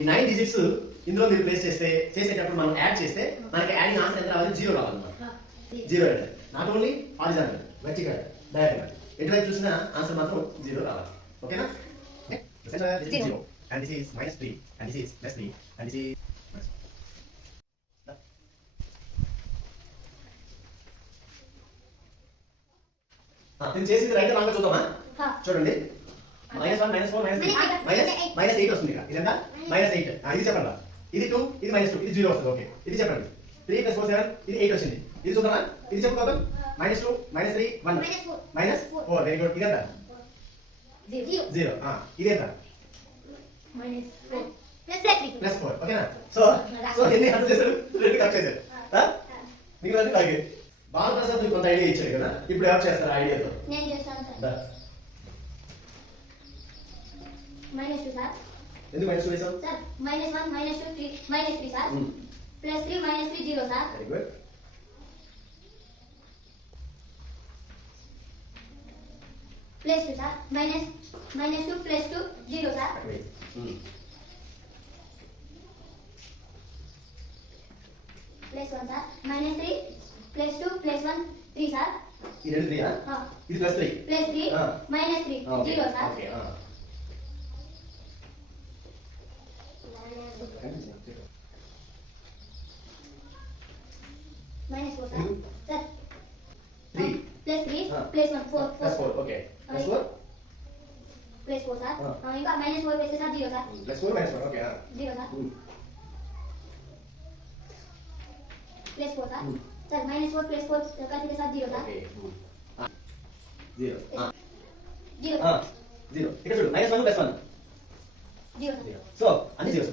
ఈ 9 డిజిట్స్ ఇందులో మీరు ప్లేస్ చేసేటప్పుడు మనం యాడ్ చేస్తే మనకి యాడింగ్ ఆన్సర్ ఎంత రావాలి? 0 రావాలన్నమాట. 0 అంటే not only horizontal, vertical, diagonal ఎటువైపు చూసినా ఆన్సర్ మాత్రం 0 రావాలి. ఓకేనా? This is 0 and this is -3 and this is +3 and this is నేను చేసింది రైట్ రాంగ్ చూద్దామా? చూడండి, -1 -4 -8 వస్తుంది. ఇదంతా -8. ఇది చెప్పండి. ఇది 2, ఇది -2, ఇది 0 వస్తుంది. ఓకే, ఇది చెప్పండి. 3 + 4 7, ఇది 8 వచ్చింది. ఇది చూద్దామా? ఇది చెప్పుకోదాం. -2 -3 1 -4. Very good. ఇదంతా 0. ఇది ఎంత? +4. ఓకేనా? సో ఎన్ని ఆన్సర్ చేశారు? 2 కరెక్ట్ చేశారు. మిగిలినది అలాగే. బాలప్రసాద్ కొంత ఐడియా ఇచ్చాడు కదా, ఇప్పుడు ఎవరు చేస్తారు ఐడియాతో? నేను చేస్తాను సార్. -2 సార్. ఎందుకు -2 వేసావు? Sir -1 -2 3 -3 sir. +3 -3 0 sir. Very good. +2 sir. -2 +2 0 sir. +1 sir. -3 +2 +1 3 sir. ఇది 3 ఇది +3 +3 -3 0 sir. Okay. -4 sir. Sir 3 +3 +1 4 okay. +4 +4 sir. ఇంకా -4 వేస్తే sir 0 sir. +4 -4 okay. 0 sir. +4 sir. Sir -4 +4 కలిపితే సార్ 0 సార్. ఓకే. 0 0 0 ఇక్కడ చూడు, -1 + 1 0 సార్. సో అన్ని 0.